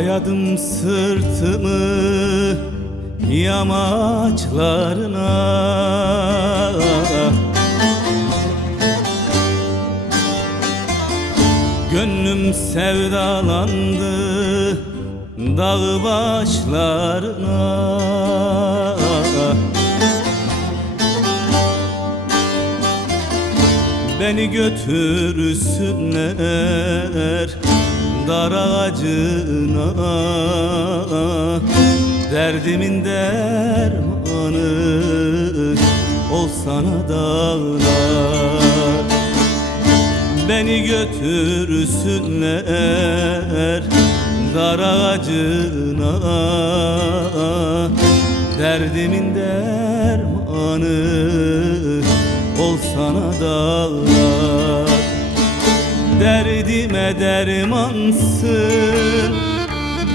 Dayadım sırtımı yamaçlarına, gönlüm sevdalandı dağ başlarına. Beni götürsünler dar ağacına, derdimin dermanı olsana dağlar. Beni götürsünler dar ağacına, derdimin dermanı olsana dağlar. Derdime dermansın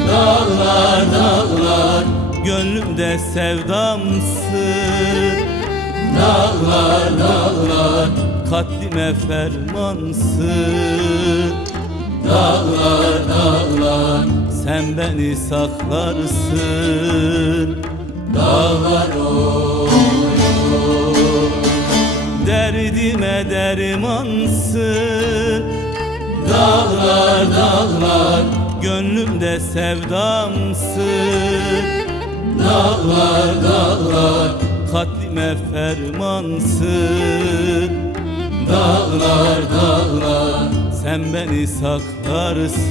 dağlar dağlar, gönlümde sevdamsın dağlar dağlar, katlime fermansın dağlar dağlar, sen beni saklarsın dağlar oy. Derdime dermansın dağlar dağlar, gönlümde sevdamsın dağlar dağlar, katlime fermansın dağlar dağlar, sen beni saklarsın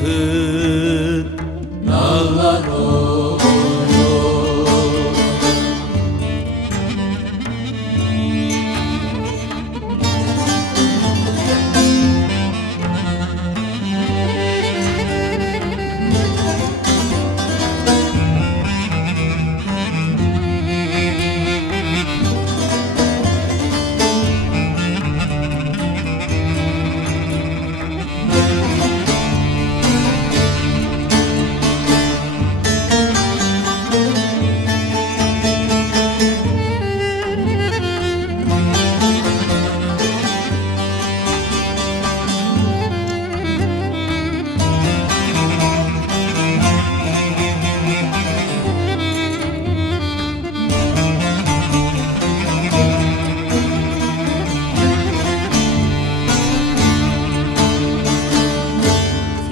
dağlar oy.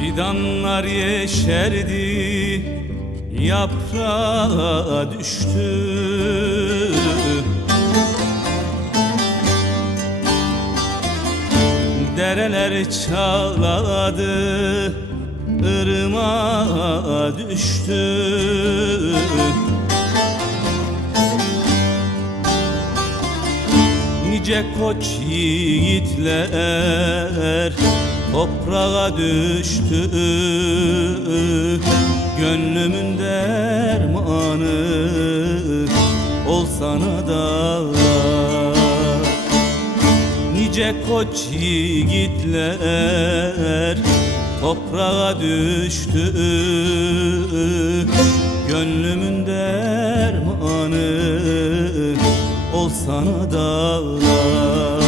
Fidanlar yeşerdi, yaprağa düştü. Dereler çağladı, ırmağa düştü. Nice koç yiğitler toprağa düştü, gönlümün dermanı olsana dağlar. Nice koç yiğitler toprağa düştü, gönlümün dermanı olsana dağlar.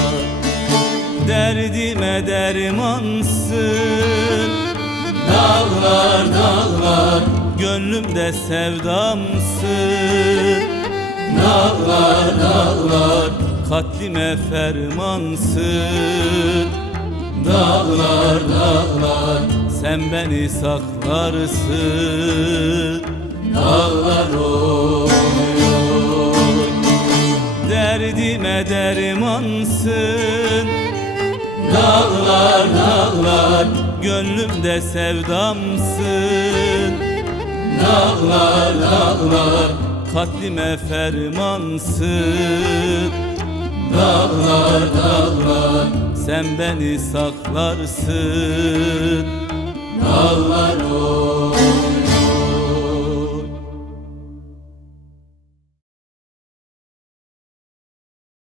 Derdime dermansın dağlar dağlar, gönlümde sevdamsın dağlar dağlar, katlime fermansın dağlar dağlar, sen beni saklarsın dağlar oy. Derdime dermansın dağlar dağlar, gönlümde sevdamsın dağlar dağlar, katlime fermansın dağlar dağlar, sen beni saklarsın dağlar